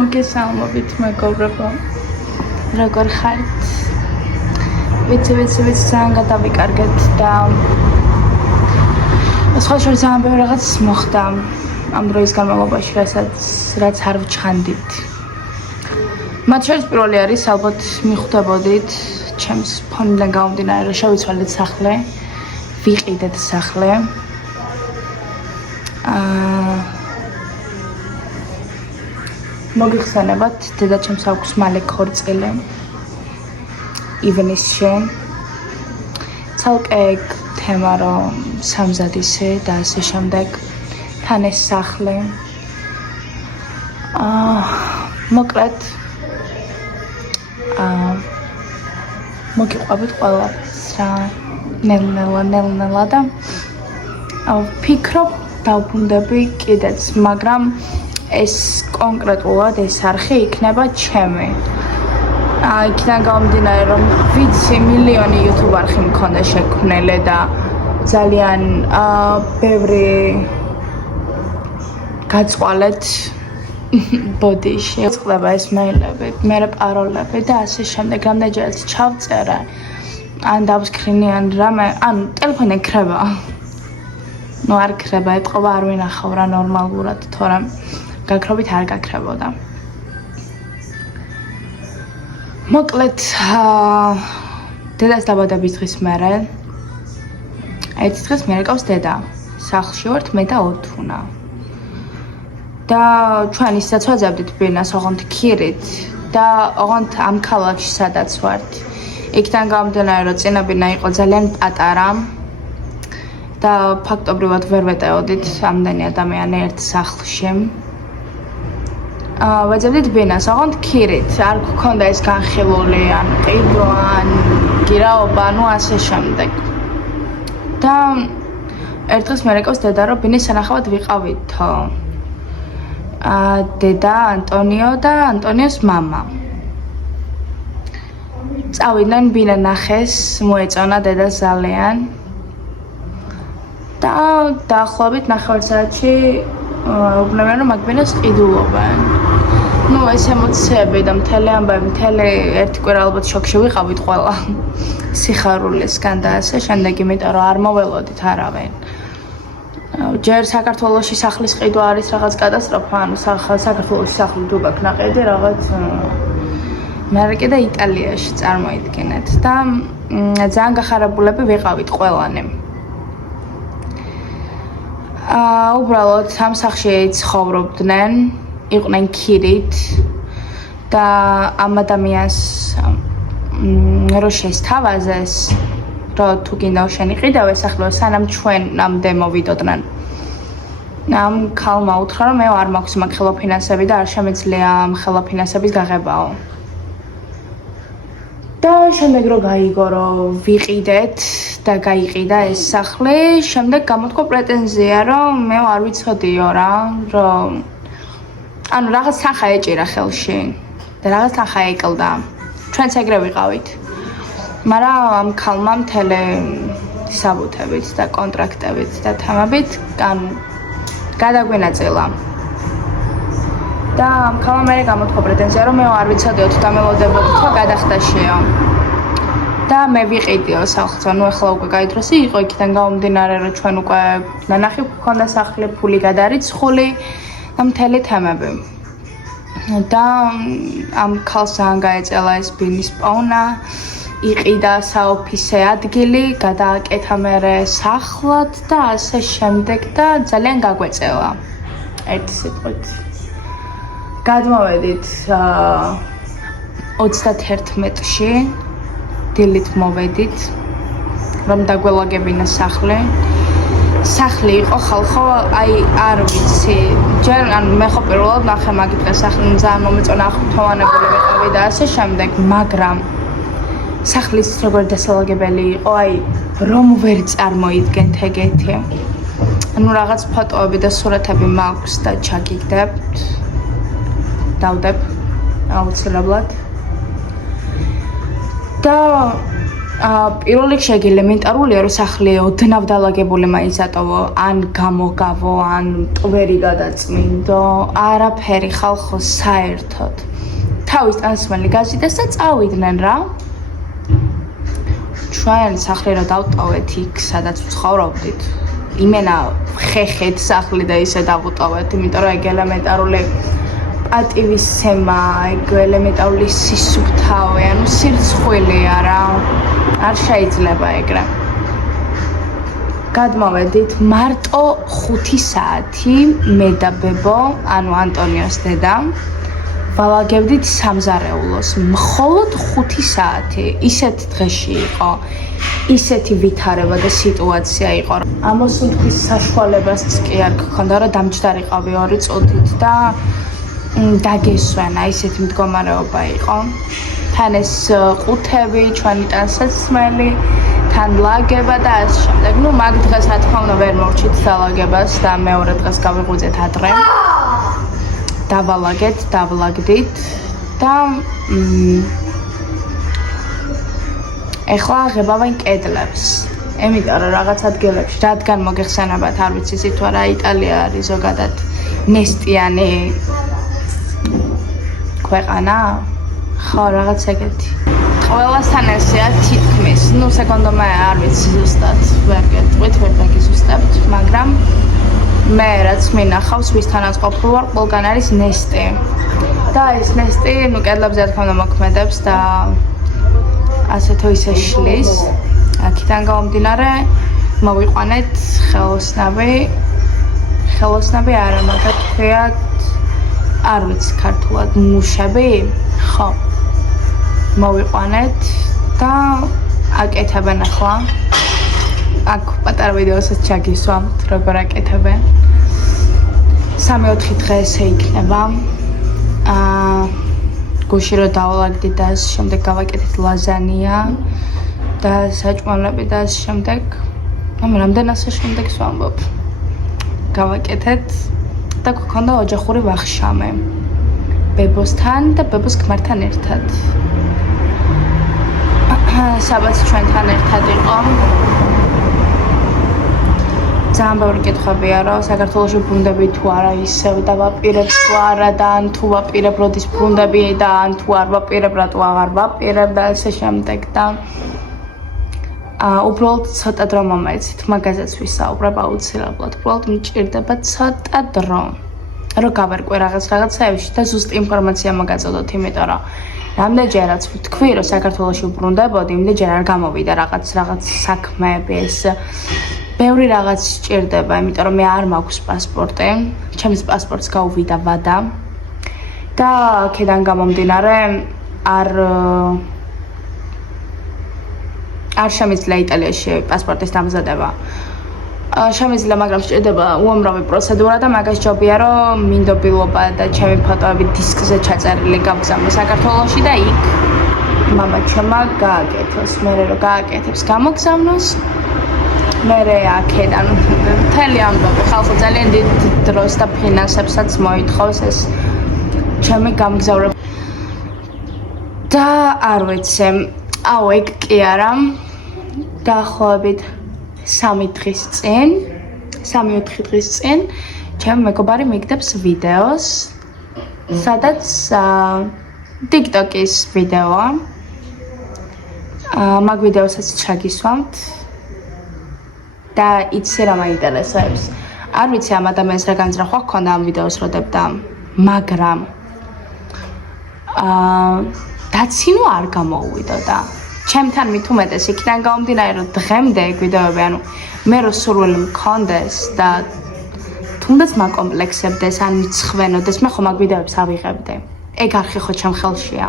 მოგესალმებით მეგობრებო. როგორ ხართ? ვიცი ძალიან გადავიკარგეთ და სხვა შორის ძალიან ბევრი რაღაც მოხდა ამ დროის განმავლობაში, რაც არ ვჩხანდით. მათ შორის პირველი არის, ალბათ მიხვდებოდით, ჩემს ფონიდან გამომდინარე, რომ შევიცვალეთ სახლე, ვიყიდეთ სახლე. მოგიხსენებათ, დედაჩემს აქვს მალე ქორწილი ივნისში. ცალკე თემა რომ სამზადისი და ასე შემდეგ თან ეს სახლი. მოკლედ მოგიყვებით ყველაფერს რა ნელ-ნელა და ვფიქრობ დავბრუნდები კიდეც, მაგრამ ეს კონკრეტულად ეს არხი იქნება ჩემი. იქიდან გამომდინარე, რომ ვიცი მილიონი YouTube არხი მქონდა შექმნილი და ძალიან ბევრი გაწვალეთ ბოდიში. წყდება ეს მეილები, მერე პაროლები და ასე შემდეგ. რამდენჯერაც ჩავწერე, ან დავსკრინი, ან რამე, ანუ ტელეფონი ქრება. ნუ არ ქრება, ეთყობა არ ვინახავ რა ნორმალურად, თორემ გაქრობით არ გაქრებოდა. მოკლედ დედას დაბადების დღის მერე ერთი დღეს მერეკავს დედა. სახლში ვართ მე და ოთუნა. და ჩვენ ისაც ვაძებდით ბინას, ოღონდ ქირით და ოღონდ ამ ქალაქში სადაც ვართ. იქიდან გამომდინარე, რომ წინა ბინა იყო ძალიან პატარა და ფაქტობრივად ვერ ვეტეოდით ამდენი ადამიანი ერთ სახლში. ვაძებდით ბინას, ოღონდ ქირით, არ გქონდა ეს განხილული, ან ყიდვა, ან გირაობა, ნუ ასე შემდეგ. და ერთ დღეს მერეკავს დედა, რომ ბინის სანახავად ვიყავითო. დედა, ანტონიო და ანტონიოს მამა. წავიდნენ, ბინა ნახეს, მოეწონა დედა ძალიან. და დაახლოებით 9 საათში უბნებიან, რომ მაგ ბინას ყიდულობენ. ნუ ეს ემოციები და მთელი ამბები, მთელი ერთი კვირა ალბათ შოკში ვიყავით ყველა სიხარულისგან და ასე შემდეგ, იმიტომ რომ არ მოველოდით არავინ. ჯერ საქართველოში სახლის ყიდვა არის რაღაც კატასტროფა, ანუ საქართველოში სახლი თუ გაქვს ნაყედი რაღაც მერე კიდე იტალიაში წარმოიდგინეთ და ძალიან გახარებულები ვიყავით ყველანი. უბრალოდ ამ სახლში ცხოვრობდნენ, იყვნენ ქირით და ამ ადამიანს რო შესთავაზეს, რომ თუ გინდა შენი ყიდავ ეს სახლი, სანამ ჩვენამდე მოვიდოდნენ. ამ ქალმა უთხრა, რომ მე არ მაქვს მაგ ხელოფინანსები და არ შემეძლია ამ ხელოფინანსების გაღებაო. და შემდეგ რო გაიგო, რომ ვიყიდეთ და გაიყიდა ეს სახლი, შემდეგ გამოთქვა პრეტენზია, რომ მე არ ვიცოდიო რა, რომ ანუ რაღაც თანხა ეჭირა ხელში და რაღაც თანხა ეკლდა. ჩვენც ეგრე ვიყავით. მაგრამ ამ ქალმა მთელი საბუთებით და კონტრაქტებით და თემებით გადაგვინაწილა. და ამ ქალმა მე გამოთქვა პრეტენზია, რომ მე არ ვიცოდიო თუ დამელოდებოდი თუ გადახდაშიო. და მე ვიყიდიო სახლზე, ნუ ახლა უკვე გაიდროსი იყო იქიდან გამომდინარე, რომ ჩვენ უკვე ნანახი გვქონდა სახლი, ფული გადარიცხული და მთელი თემები. და ამ ქალს ძალიან გაეწელა ეს ბინის პოვნა, იყიდა საოფისე ადგილი, გადააკეთა მერე სახლად და ასე შემდეგ და ძალიან გაგვეწელა. ერთი სიტყვით. გადმოვედით 31-ში, დილით მოვედით, რომ დაგველაგებინა სახლი. სახლი იყო ხალხო, აი არ ვიცი. ჯერ მე ხო პირველად ნახე მაგ დღეს სახლი, ძალიან მომეწონა, ახთოვანებული ვიყავი და ასე შემდეგ, მაგრამ სახლის როგორ დასალაგებელი იყო, აი რომ ვერ წარმოიდგენთ ეგეთი. ანუ რაღაც ფოტოები და სურათები მაქვს და ჩაგიგდებთ. დავდებ აუცილებლად. და პირველ რიგში ეგ ელემენტარულია, რომ სახლი ოდნავ დალაგებული მაინც ატოვო, ან გამოგავო, ან ტვერი გადაწმინდო, არაფერი ხალხო საერთოდ. თავის ტანსმელი გაზიდეს და წავიდნენ რა. ჩვენ სახლი რა დავტოვეთ იქ, სადაც ვცხოვრობდით. იმენა ხეხეთ სახლი და ისე დავუტოვეთ, იმიტომ რომ ეგ ელემენტარული პატივისცემა, ეგ ელემენტარული სისუფთავე, ანუ სირცხვილია რა. არ შეიძლება ეგრე. გადმოვედით მარტო 5 საათი მე და ბებო, ანუ ანტონიოს დედა, ვალაგებდით სამზარეულოს. მხოლოდ 5 საათი. ისეთ დღეში იყო, ისეთი ვითარება და სიტუაცია იყო. ამოსუნთქვის საშუალებაც კი არ გქონდა, რომ დამჯდარიყავი 2 წუთით და დაგესვენა, ისეთი მდგომარეობა იყო. თან ეს ყუთები, ჩვენი ტანსაცმელი, თან ლაგება და ასე შემდეგ. ნუ მაგ დღეს რა თქმა უნდა ვერ მორჩით დალაგებას და მეორე დღეს გავიღვიძეთ ადრე. დავალაგეთ, დავლაგდით და ეხლა ღებავენ კედლებს. იმიტომ რომ რაღაც ადგილებში, რადგან მოგეხსენებათ, არ ვიცი თუ არა, იტალია არის ზოგადად ნესტიანი ქვეყანა. ხო, რაღაც ეგეთი. ყველასთან ესეა თითქმის. ნუ სეკუნდომე არ ვიცი ზუსტად, ვერ გეტყვით, ვერ დაგიზუსტებთ, მაგრამ მე რაც მინახავს, ვისთანაც ყოფილ ვარ, ყველგან არის ნესტი. და ეს ნესტი, ნუ კედლებზე რა თქმა უნდა მოქმედებს და ასე თუ ისე შლის. აქედან გამომდინარე, მოვიყვანეთ ხელოსნები არა, მაგათ ქვიათ, არ ვიცი ქართულად, მუშები, ხო. მოვიყვანეთ და აკეთებენ ახლა. აქ პატარა ვიდეოსაც ჩაგისვამთ, როგორ აკეთებენ. 3-4 დღე ესე იქნება. გუში რო დავალაგდით და ამ შემდეგ გავაკეთეთ ლაზანია და საჭმელები და ამ შემდეგ. რამდენას შემდეგ ვამბობ. გავაკეთეთ და გქონდა ოჯახური ვახშამი. ბებოსთან და ბებოს ქმართან ერთად. საბათი ჩვენთან ერთად იყო. ძალიან ბევრი კითხვებია, რომ საქართველოში ბრუნდები თუ არა ისევ და ვაპირებ თუ არა და ან თუ ვაპირებ როდის ბრუნდები და ან თუ არ ვაპირებ, რატო აღარ ვაპირებ და ასე შემდეგ და უბრალოდ ცოტა დრო მომეცით, მაგაზეც ვისაუბრებ აუცილებლად. უბრალოდ მჭირდება ცოტა დრო. რომ გავერკვე რაღაცეებში და ზუსტ ინფორმაცია მოგაწოდოთ, იმიტომ რომ რამდენჯერაც ვთქვი, რომ საქართველოში ვბრუნდებოდი, იმდენჯერ არ გამოვიდა რაღაც საქმეები ეს. ბევრი რაღაც სჭირდება, იმიტომ რომ მე არ მაქვს პასპორტი. ჩემს პასპორტს გაუვიდა ვადა. და აქედან გამომდინარე არ შემიძლია იტალიაში პასპორტის დამზადება. შემიძლია, მაგრამ სჭირდება უამრავი პროცედურა და მაგას ჯობია, რომ მინდობილობა და ჩემი ფოტოები დისკზე ჩაწერილი გავგზავნო საქართველოში და იქ მამაჩემმა გააკეთოს. მე რო გააკეთებს, გამოგზავნოს. მე აქედან მთელი ამბავი ხალხო ძალიან დიდ დროს და ფინანსებსაც მოითხოვს ეს ჩემი გამგზავრება. და არ ვიცი, ეგ კი არა. დაახლოებით 3-4 დღის წინ ჩემი მეგობარი მიგდებს ვიდეოს, სადაც TikTok-ის ვიდეოა. მაგ ვიდეოსაც ჩაგისვამთ და იცი რა მაინტერესებს. არ ვიცი ამ ადამიანს რა განზრახვა ჰქონდა ამ ვიდეოს როდებდა, მაგრამ დაცინო არ გამოუვიდოდა. ჩემთან მით უმეტეს იქიდან გამომდინარე, რომ დღემდე ეგ ვიდეოები, ანუ მე რო სურვილი მქონდეს და თუნდაც მაკომპლექსებდეს, ან მიცხვენოდეს, მე ხომ მაგ ვიდეოებს ავიღებდი. ეგ არხი ხო ჩემ ხელშია.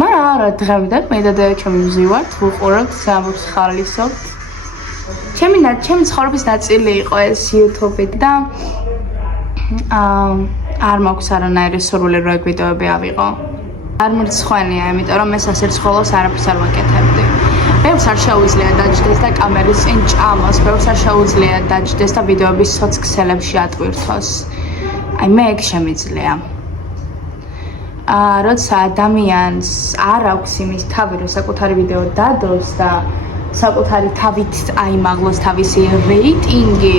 მაგრამ არა, დღემდე მე და ჩემი ვზივართ, ვუყურებთ, ამბობს ხალისობთ. ჩემი ცხოვრების ნაწილი იყო ეს YouTube და არ მაქვს არანაირი სურვილი რომ ეგ ვიდეოები ავიღო. არ მრცხვენია, იმიტომ რომ მე სასერცხოლოს არაფერს არ ვაკეთებდი. ბევრს არ შეუძლია დაჯდეს და კამერის წინ ჭამოს, ბევრს არ შეუძლია დაჯდეს და ვიდეოების სოციალებში ატვირთოს. მე ეგ შემიძლია. როცა ადამიანს არ აქვს იმის თავი, რომ საკუთარი ვიდეო დადოს და საკუთარი თავით აიმაღლოს თავისი რეიტინგი,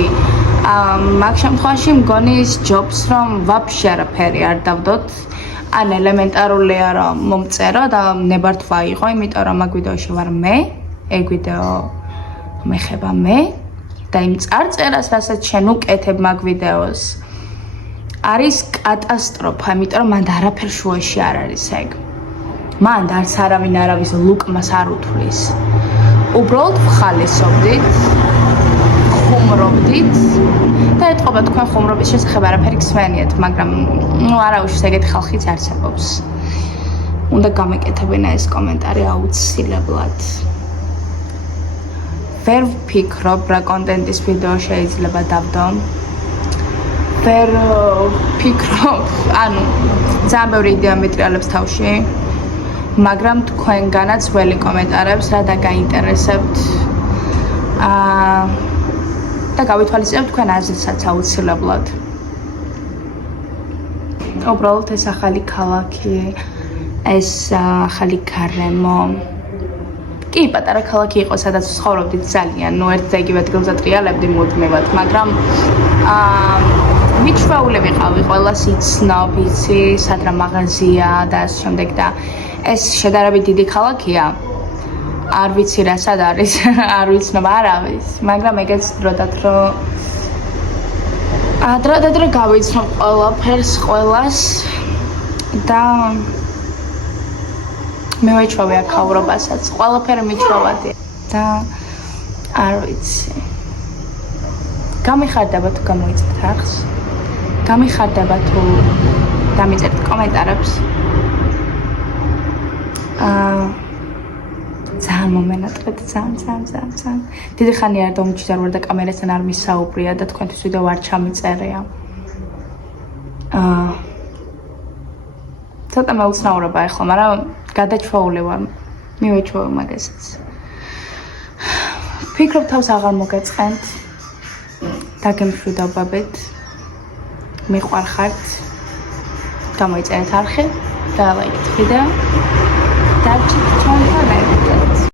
მაგ შემთხვევაში მგონი ჯობს, რომ ვაფშე არაფერი არ დავდოთ. ან ელემენტარულია, რომ მომწერო და ნებართვა იყო, იმიტომ რომ მაგ ვიდეოში ვარ მე, ეგ ვიდეო მეხება მე და იმ წარწერას, რასაც შენ უკეთებ მაგ ვიდეოს, არის კატასტროფა, იმიტომ რომ მანდ არაფერ შუაში არ არის ეგ. მანდ არც არავინ არავის ლუკმას არ უთვლის. უბრალოდ ვხალისობდით, ხუმრობდით და ეთყობა თქვენ ხუმრობის შესახებ არაფერი გსმენიათ, მაგრამ არა უშვის ეგეთი ხალხიც არსებობს. უნდა გამეკეთებინა ეს კომენტარი აუცილებლად. ვერ ვფიქრობ, რა კონტენტის ვიდეო შეიძლება დავდო. ვერ ვფიქრობ, ანუ ძალიან ბევრი იდეა მეტრიალებს თავში, მაგრამ თქვენგანაც ველი კომენტარებს, რა დაგაინტერესებთ. და გავითვალისწინებთ თქვენ აზრსაც აუცილებლად. უბრალოდ ეს ახალი ქალაქი, ეს ახალი გარემო. კი, პატარა ქალაქი იყო, სადაც ცხოვრობდით ძალიან, ერთ და იგივე ადგილზე ტრიალებდი მუდმივად, მაგრამ მიჩვეული ვიყავი, ყველას იცნობ, იცი, სად რა მაღაზია და ამ შემდეგ და ეს შედარებით დიდი ქალაქია. არ ვიცი რა სად არის, არ ვიცნობ არავის, მაგრამ ეგეც დროდადრო გავიცნობ ყველაფერს, ყველას და მე ვეჩვავე აქაურობასაც, ყველაფერი მიჩვავადია და არ ვიცი. გამიხარდება თუ გამოიწერთ ახს, გამიხარდება თუ დამიწერთ კომენტარებს. ძალიან მომენატრეთ, ძალიან. დიდი ხანი არ დამჭირდა ვარ და კამერასთან არ მისაუბრია და თქვენთვის ვიდეო არ ჩამიწერია. ცოტა მეუცნაურობა ახლა, მაგრამ გადაჩვეული ვარ. მივეჩვევა მაგასაც. ფიქრობ თავს აღარ მოგეწყენთ. დაგემშვიდობებით. მიყვარხართ. გამოიწერეთ არხი და ლაიქით ვიდეო. და ჩიქჩონთან ერთად